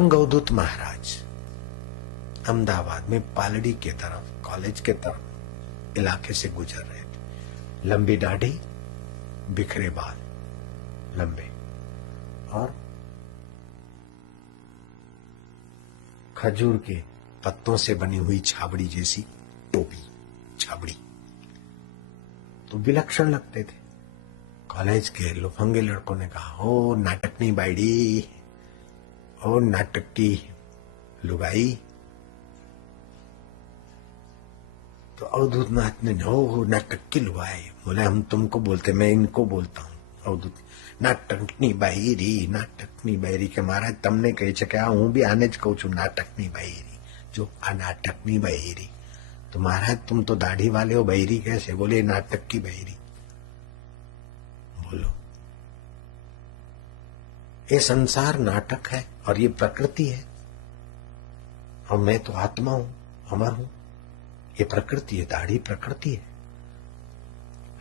अवधूत महाराज अहमदाबाद में पालड़ी के तरफ, कॉलेज के तरफ इलाके से गुजर रहे थे। लंबी दाढ़ी, बिखरे बाल लंबे, और खजूर के पत्तों से बनी हुई छाबड़ी जैसी टोपी, छाबड़ी तो विलक्षण लगते थे। कॉलेज के लुफंगे लड़कों ने कहा, ओ नाटकनी बाइडी, ओ नाटक की लुगाई। तो अवधूत नाथ ने, हो नाटक की लुगाई। बोले, हम तुमको बोलते, मैं इनको बोलता हूँ। अवधूत, नाटकनी बाहिरी, नाटकनी बाहिरी के महाराज तमने कही છે કે હું બી આને જ કહું છું, नाटकनी बाहिरी, जो आ नाटकनी बाहिरी। तो महाराज तुम तो दाढ़ी वाले हो, बहिरी कैसे? बोले, नाटक की बहिरी। बोलो, ये संसार नाटक है और ये प्रकृति है, और मैं तो आत्मा हूं, अमर हूं। ये प्रकृति है, दाढ़ी प्रकृति है,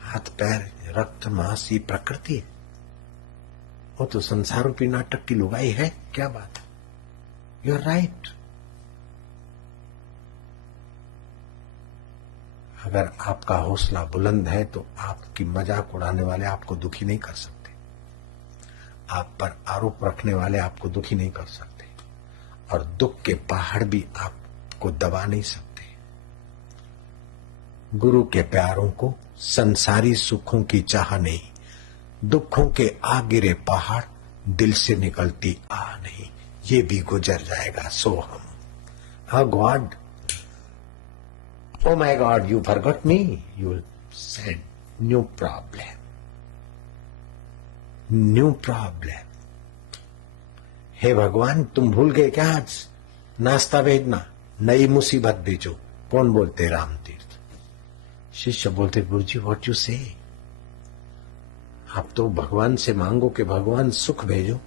हाथ पैर रक्त मांस ये प्रकृति है। वो तो संसार रूपी नाटक की लुगाई है। क्या बात है, यू आर राइट। अगर आपका हौसला बुलंद है तो आपकी मजाक उड़ाने वाले आपको दुखी नहीं कर सकते, आप पर आरोप रखने वाले आपको दुखी नहीं कर सकते, और दुख के पहाड़ भी आपको दबा नहीं सकते। गुरु के प्यारों को संसारी सुखों की चाह नहीं, दुखों के आ गिरे पहाड़ दिल से निकलती आ नहीं, ये भी गुजर जाएगा। सो हम God, oh my God, you forgot me, you will send new problem, new problem। हे भगवान, तुम भूल गए क्या? आज नाश्ता भेजना, नई मुसीबत भेजो। कौन बोलते? राम तीर्थ। शिष्य बोलते, गुरुजी व्हाट यू से? आप तो भगवान से मांगो कि भगवान सुख भेजो,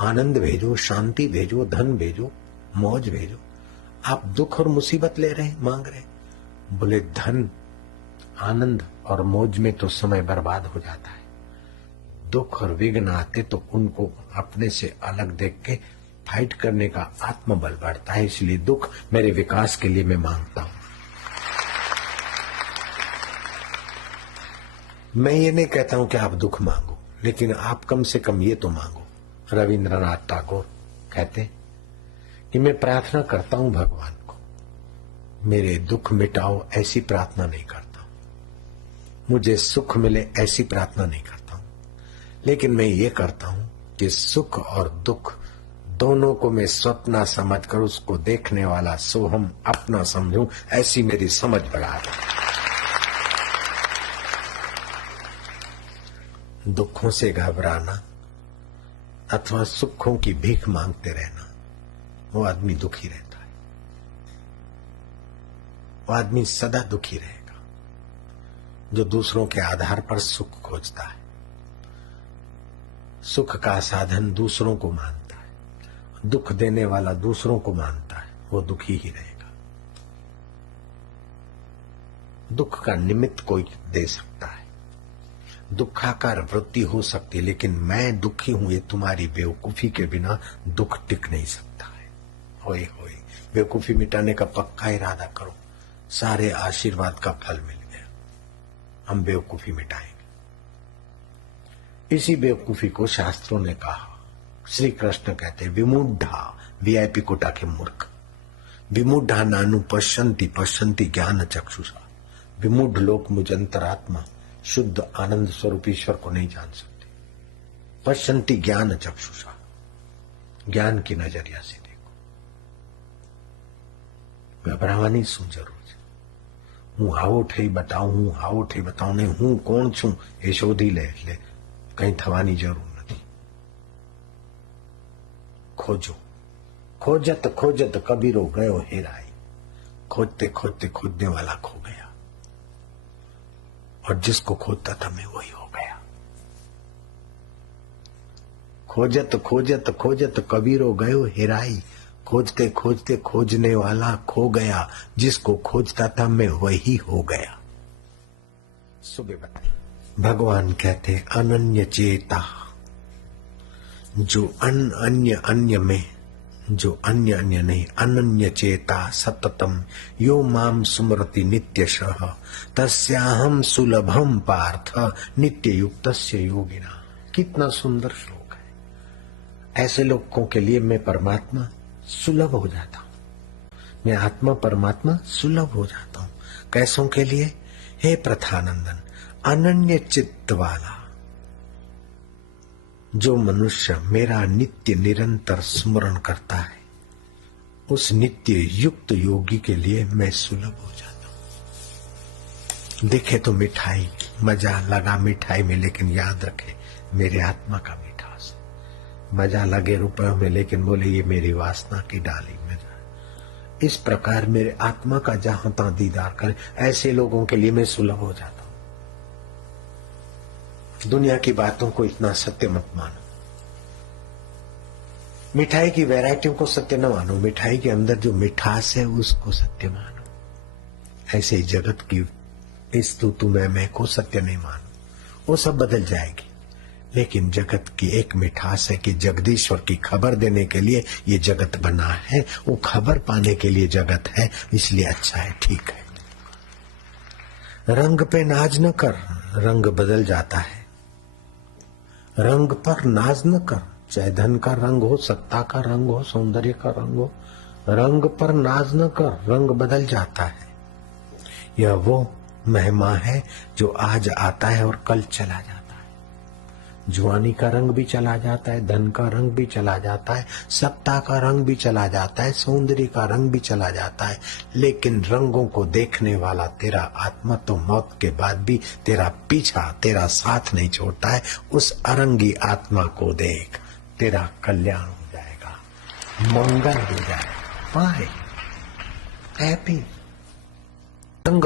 आनंद भेजो, शांति भेजो, धन भेजो, मौज भेजो। आप दुख और मुसीबत ले रहे, मांग रहे। बोले, धन आनंद और मौज में तो समय बर्बाद हो जाता है, दुख और विघ्न आते तो उनको अपने से अलग देख के फाइट करने का आत्मबल बढ़ता है। इसलिए दुख मेरे विकास के लिए मैं मांगता हूं। मैं ये नहीं कहता हूं कि आप दुख मांगो, लेकिन आप कम से कम ये तो मांगो। रविंद्रनाथ टैगोर कहते कि मैं प्रार्थना करता हूं भगवान को, मेरे दुख मिटाओ, ऐसी प्रार्थना नहीं करता हूं, मुझे सुख मिले ऐसी प्रार्थना नहीं करता हूं, लेकिन मैं ये करता हूं कि सुख और दुख दोनों को मैं स्वप्न समझकर उसको देखने वाला सोहम अपना समझूं, ऐसी मेरी समझ बढ़ा दे। दुखों से घबराना अथवा सुखों की भीख मांगते रहना, वो आदमी दुखी रहता है, वो आदमी सदा दुखी रहेगा। जो दूसरों के आधार पर सुख खोजता है, सुख का साधन दूसरों को मानता है, दुख देने वाला दूसरों को मानता है, वो दुखी ही रहेगा। दुख का निमित्त कोई दे सकता है, दुखाकार वृत्ति हो सकती है, लेकिन मैं दुखी हूं ये तुम्हारी बेवकूफी के बिना दुख टिक नहीं सकता है। होए होए, बेवकूफी मिटाने का पक्का इरादा करो, सारे आशीर्वाद का फल मिल गया। हम बेवकूफी मिटाएंगे। इसी बेवकूफी को शास्त्रों ने कहा, श्री कृष्ण कहते विमूढ़ा, वीआईपी कोटा के मूर्ख, विमूढ़ा नानु पश्यन्ति पश्यन्ति ज्ञान चक्षुषा। विमूढ़ लोग मुझ अंतरात्मा शुद्ध आनंद स्वरूप ईश्वर को नहीं जान सकते। पश्यन्ति ज्ञान चक्षुषा, ज्ञान की नजरिया से देखो। घबराવાની શું જરૂર છે? હું આવો થઈ બતાવું, હું આવો થઈ બતાવું નહીં, હું કોણ છું એ શોધી લે એટલે કઈ થવાની જરૂર નથી। खोजो, खोजत खोजत कबीरो गयो हेराई। खोजते खोजते खोजने वाला खो गया, और जिसको खोजता था मैं वही हो गया। खोजत खोजत खोजत कबीरो गयो हेराई। खोजते खोजते खोजने वाला खो गया, जिसको खोजता था मैं वही हो गया। सुबह बताइए, भगवान कहते अनन्य चेता, जो अन्य अन्य में जो अन्य अन्य नहीं, अनन्य चेता सततम यो माम सुमरति नित्यशः तस्याहम सुलभम पार्थ नित्य युक्तस्य योगिना। कितना सुंदर श्लोक है। ऐसे लोगों के लिए मैं परमात्मा सुलभ हो जाता हूँ, मैं आत्मा परमात्मा सुलभ हो जाता हूँ। कैसों के लिए? हे प्रथानंदन, अनन्य चित्त वाला जो मनुष्य मेरा नित्य निरंतर स्मरण करता है, उस नित्य युक्त योगी के लिए मैं सुलभ हो जाता हूं। देखे तो मिठाई, मजा लगा मिठाई में, लेकिन याद रखे मेरे आत्मा का मिठास। मजा लगे रुपयों में, लेकिन बोले ये मेरी वासना की डाली में। इस प्रकार मेरे आत्मा का जहां तहां दीदार करे, ऐसे लोगों के लिए मैं सुलभ हो जाता हूं। दुनिया की बातों को इतना सत्य मत मानो, मिठाई की वैरायटियों को सत्य न मानो, मिठाई के अंदर जो मिठास है उसको सत्य मानो। ऐसे ही जगत की इस तू मैं को सत्य नहीं मानो, वो सब बदल जाएगी। लेकिन जगत की एक मिठास है कि जगदीश्वर की खबर देने के लिए ये जगत बना है, वो खबर पाने के लिए जगत है, इसलिए अच्छा है, ठीक है। रंग पे नाज न कर, रंग बदल जाता है। रंग पर नाज न कर, चाहे धन का रंग हो, सत्ता का रंग हो, सौंदर्य का रंग हो, रंग पर नाज न कर, रंग बदल जाता है। यह वो महिमा है जो आज आता है और कल चला जाता है। जवानी का रंग भी चला जाता है, धन का रंग भी चला जाता है, सत्ता का रंग भी चला जाता है, सौंदर्य का रंग भी चला जाता है, लेकिन रंगों को देखने वाला तेरा आत्मा तो मौत के बाद भी तेरा पीछा, तेरा साथ नहीं छोड़ता है। उस अरंगी आत्मा को देख, तेरा कल्याण हो जाएगा, मंगल हो जाएगा। पाए हैप्पी रंग